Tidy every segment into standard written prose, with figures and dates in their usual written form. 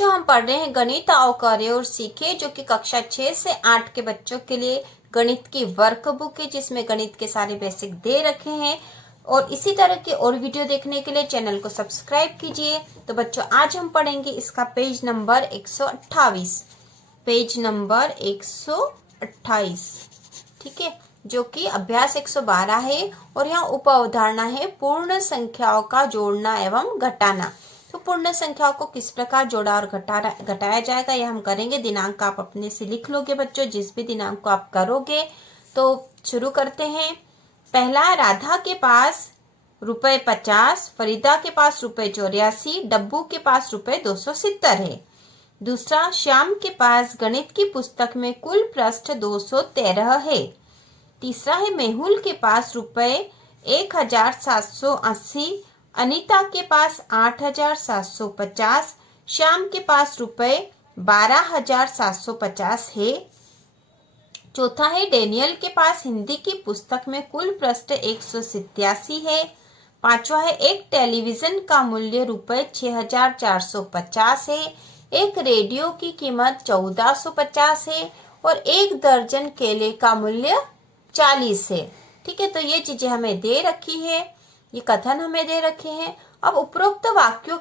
बच्चों हम पढ़ रहे हैं गणित आओ करें और सीखे, जो कि कक्षा 6 से 8 के बच्चों के लिए गणित की वर्कबुक है, जिसमें गणित के सारे बेसिक दे रखे हैं। और इसी तरह के और वीडियो देखने के लिए चैनल को सब्सक्राइब कीजिए। तो बच्चों आज हम पढ़ेंगे इसका पेज नंबर 128, पेज नंबर 128, ठीक है, जो कि अभ्यास 112 है। और यहाँ उप अवधारणा है पूर्ण संख्याओं का जोड़ना एवं घटाना। तो पूर्ण संख्याओं को किस प्रकार जोड़ा और घटाया जाएगा, यह हम करेंगे। दिनांक आप अपने से लिख लोगे बच्चों, जिस भी दिनांक को आप करोगे। तो शुरू करते हैं। पहला, राधा के पास ₹50, फरीदा के पास ₹84, डब्बू के पास ₹270 है। दूसरा, श्याम के पास गणित की पुस्तक में कुल पृष्ठ 213 है। तीसरा है, मेहुल के पास ₹1780, अनीता के पास 8750, श्याम के पास ₹12750 है। चौथा है, डेनियल के पास हिंदी की पुस्तक में कुल पृष्ठ 187 है। पांचवा है, एक टेलीविजन का मूल्य ₹6450 है। एक रेडियो की कीमत 1450 है और एक दर्जन केले का मूल्य 40 है। ठीक है, तो ये चीजें हमें दे रखी है, ये कथन हमें दे रखे हैं। अब उपरोक्त वाक्यों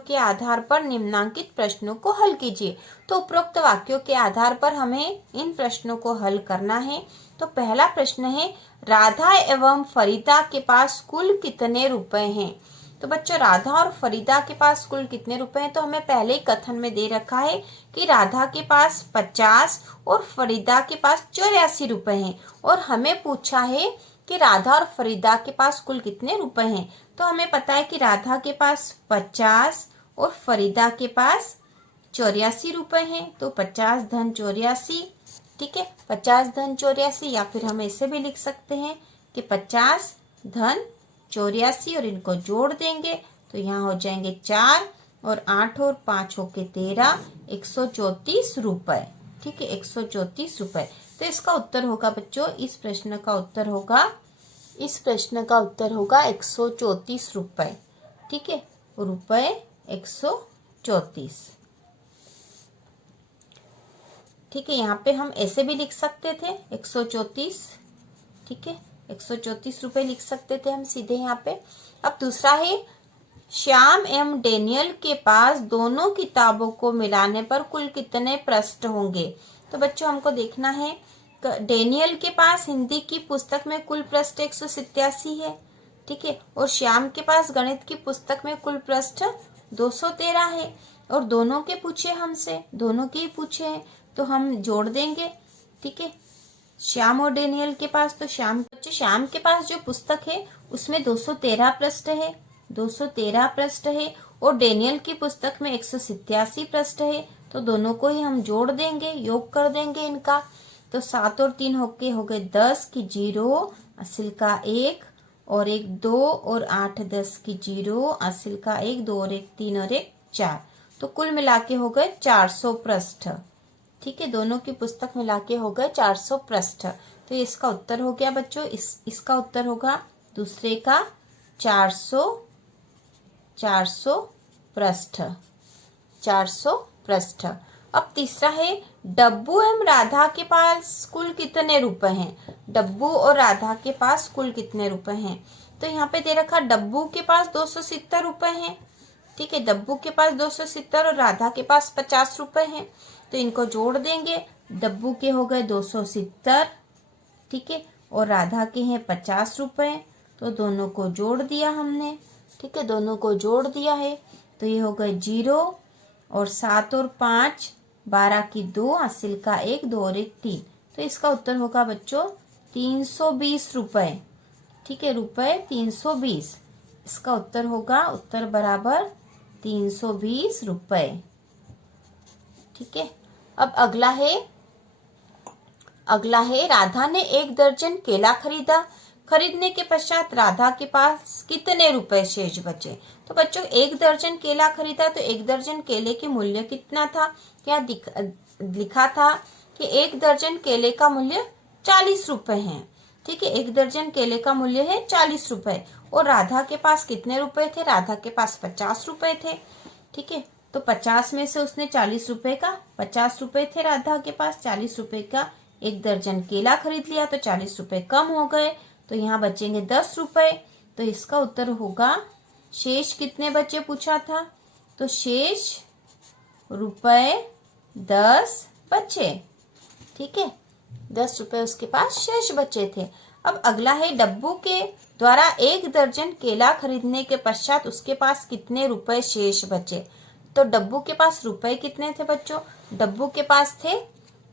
के आधार पर निम्नांकित प्रश्नों को हल कीजिए। तो उपरोक्त वाक्यों के आधार पर हमें इन प्रश्नों को हल करना है। तो पहला प्रश्न है, राधा एवं फरीदा के पास कुल कितने रुपए हैं। तो बच्चों राधा और फरीदा के पास कुल कितने रुपए हैं, तो हमें पहले ही कथन में दे रखा है कि राधा के पास 50 और फरीदा के पास 84 रुपए हैं। और हमें पूछा है कि राधा और फरीदा के पास कुल कितने रुपए हैं। तो हमें पता है कि राधा के पास 50 और फरीदा के पास 84 रुपए हैं। तो 50 धन 84, ठीक है, 50 धन 84, या फिर हम ऐसे भी लिख सकते हैं कि 50 धन 84 और इनको जोड़ देंगे तो यहाँ हो जाएंगे 4 और 8 और 5 होके 13, 134 रुपए। ठीक है, 134 रुपए। तो इसका उत्तर होगा बच्चों, इस प्रश्न का उत्तर होगा 134 रुपए। ठीक है, रुपए 134। ठीक है, यहाँ पे हम ऐसे भी लिख सकते थे 134, ठीक है, 134 रुपए लिख सकते थे हम सीधे यहाँ पे। अब दूसरा है, श्याम एवं डेनियल के पास दोनों किताबों को मिलाने पर कुल कितने पृष्ठ होंगे। तो बच्चों हमको देखना है, डेनियल के पास हिंदी की पुस्तक में कुल पृष्ठ 187 है, ठीक है, और श्याम के पास गणित की पुस्तक में कुल पृष्ठ 213 है। और दोनों के पूछे हमसे, दोनों के ही पूछे हैं, तो हम जोड़ देंगे। ठीक है, श्याम और डेनियल के पास, तो श्याम के पास जो पुस्तक है उसमें 213 पृष्ठ है, 213 पृष्ठ है, और डेनियल की पुस्तक में 187 पृष्ठ है। तो दोनों को ही हम जोड़ देंगे, योग कर देंगे इनका। तो 7 और 3 होके हो गए 10 की 0, असिल का 1 और 1 2, और 8 10 की 0, असिल का 1 2 और 1 3 और 1 4। तो कुल मिला के हो गए 400 पृष्ठ। ठीक है, दोनों की पुस्तक मिला के हो गए 400 पृष्ठ। तो इसका उत्तर हो गया बच्चों, इसका उत्तर होगा दूसरे का 400 पृष्ठ, 400 पृष्ठ। अब तीसरा है, डब्बू एवं राधा के पास कुल कितने रुपए हैं। डब्बू और राधा के पास कुल कितने रुपए हैं। तो यहाँ पे दे रखा, डब्बू के पास 270 रुपए हैं। ठीक है, डब्बू के पास 270 और राधा के पास 50 रुपए हैं। तो इनको जोड़ देंगे, डब्बू के हो गए 270, ठीक है, और राधा के हैं 50 रुपए। तो दोनों को जोड़ दिया हमने, ठीक है, दोनों को जोड़ दिया है। तो ये हो गए 0 और 7 और 5, 12 की 2, असिल का 1 2 और 1 3। तो इसका उत्तर होगा बच्चों 320 रुपए। ठीक है, रुपए 320, इसका उत्तर होगा, उत्तर बराबर 320 रुपए। ठीक है, अब अगला है, राधा ने 1 दर्जन केला खरीदा। खरीदने के पश्चात राधा के पास कितने रुपए शेष बचे। तो बच्चों 1 दर्जन केला खरीदा, तो 1 दर्जन केले के मूल्य कितना था, क्या लिखा था कि 1 दर्जन केले का मूल्य 40 रुपए है। ठीक है, 1 दर्जन केले का मूल्य है 40 रुपए। और राधा के पास कितने रुपए थे, राधा के पास 50 रुपए थे। ठीक है। तो 50 में से उसने 40 रुपए का, 50 रुपए थे राधा के पास, 40 रुपए का 1 दर्जन केला खरीद लिया, तो 40 रुपए कम हो गए, तो यहाँ बचेंगे 10 रुपए। तो इसका उत्तर होगा, शेष कितने बचे पूछा था, तो शेष रुपए 10 बचे। ठीक है, 10 रुपए उसके पास शेष बचे थे। अब अगला है, डब्बू के द्वारा 1 दर्जन केला खरीदने के पश्चात उसके पास कितने रुपए शेष बचे। तो डब्बू के पास रुपए कितने थे बच्चों, डब्बू के पास थे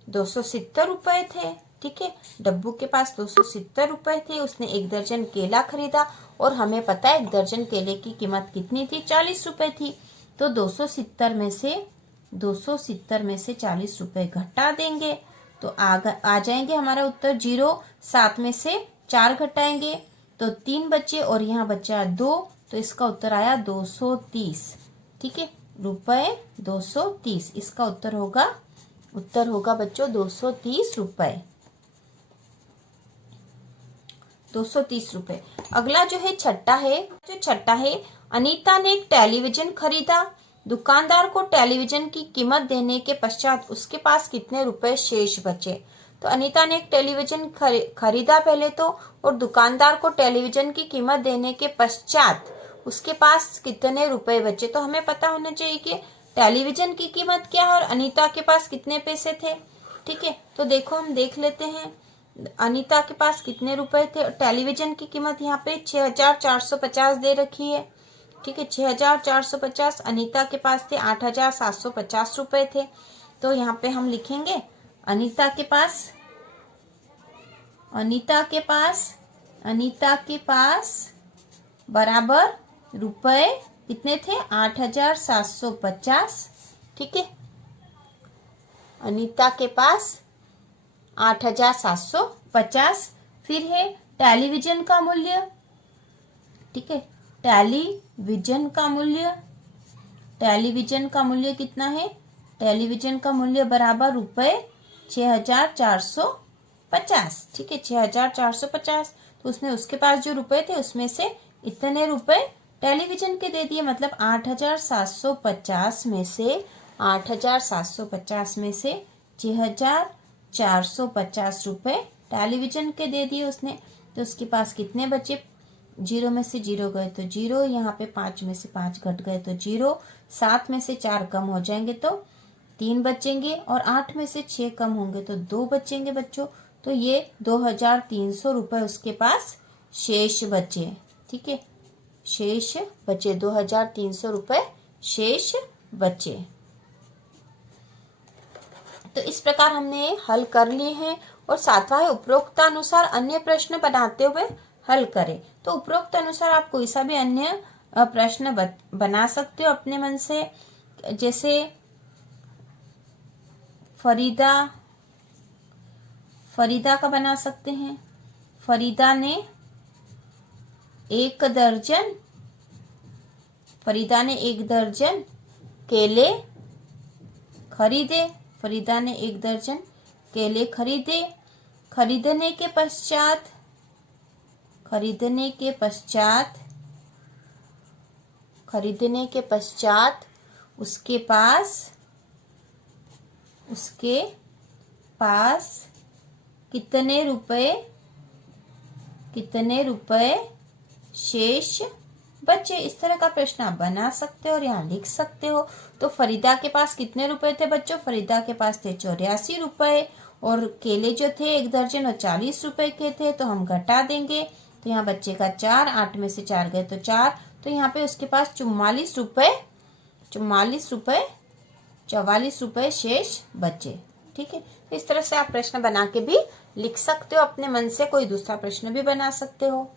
270 रुपए थे। ठीक है, डब्बू के पास 270 रुपए थे, उसने 1 दर्जन केला खरीदा और हमें पता है 1 दर्जन केले की कीमत कितनी थी, 40 रुपए थी। तो 270 में से 40 रुपए घटा देंगे तो आ जाएंगे हमारा उत्तर 0। 7 में से 4 घटाएंगे तो 3 बचे और यहाँ बचा 2, तो इसका उत्तर आया 230। ठीक है, रुपए 230 इसका उत्तर होगा बच्चों 230 रुपए, 230 रुपए। अगला जो है छठा है, अनीता ने एक टेलीविजन खरीदा। दुकानदार को टेलीविजन की कीमत देने के पश्चात उसके पास कितने रुपए शेष बचे। तो अनीता ने एक टेलीविजन खरीदा पहले तो, और दुकानदार को टेलीविजन की कीमत देने के पश्चात उसके पास कितने रुपए बचे। तो हमें पता होना चाहिए कि टेलीविजन की कीमत क्या है और अनीता के पास कितने पैसे थे। ठीक है, तो देखो हम देख लेते हैं अनीता के पास कितने रुपए थे। और टेलीविजन की कीमत यहाँ पे 6450 दे रखी है। ठीक है, 6450। अनीता के पास थे 8750 रुपए थे। तो यहाँ पे हम लिखेंगे अनीता के पास बराबर रुपए कितने थे, 8750। ठीक है, अनीता के पास 8750। फिर है टेलीविजन का मूल्य। ठीक है, टेलीविजन का मूल्य कितना है, टेलीविजन का मूल्य बराबर रुपए 6450। ठीक है, 6450। तो उसने उसके पास जो रुपए थे उसमें से इतने रुपए टेलीविजन के दे दिए, मतलब 8750 में से 6450 रुपए टेलीविजन के दे दिए उसने। तो उसके पास कितने बचे, 0 में से 0 गए तो 0, यहाँ पे 5 में से 5 घट गए तो 0, 7 में से 4 कम हो जाएंगे तो 3 बचेंगे, और 8 में से 6 कम होंगे तो 2 बचेंगे बच्चों। तो ये 2300 रुपए उसके पास शेष बचे। ठीक है, शेष बचे 2300 रुपए शेष बचे। तो इस प्रकार हमने हल कर लिए हैं। और 7वां है, उपरोक्तानुसार अन्य प्रश्न बनाते हुए हल करें। तो उपरोक्त अनुसार आप कोई सा भी अन्य प्रश्न बना सकते हो अपने मन से। जैसे फरीदा का बना सकते हैं। फरीदा ने एक दर्जन केले खरीदे। फरीदा ने 1 दर्जन केले खरीदे। खरीदने के पश्चात उसके पास कितने रुपए शेष बच्चे। इस तरह का प्रश्न आप बना सकते हो और यहाँ लिख सकते हो। तो फरीदा के पास कितने रुपए थे बच्चों, फरीदा के पास थे 84 रुपए, और केले जो थे 1 दर्जन और 40 रुपए के थे, तो हम घटा देंगे। तो यहाँ बच्चे का 4, 8 में से 4 गए तो 4, तो यहाँ पे उसके पास 44 रुपए शेष बचे। ठीक है, इस तरह से आप प्रश्न बना के भी लिख सकते हो अपने मन से। कोई दूसरा प्रश्न भी बना सकते हो।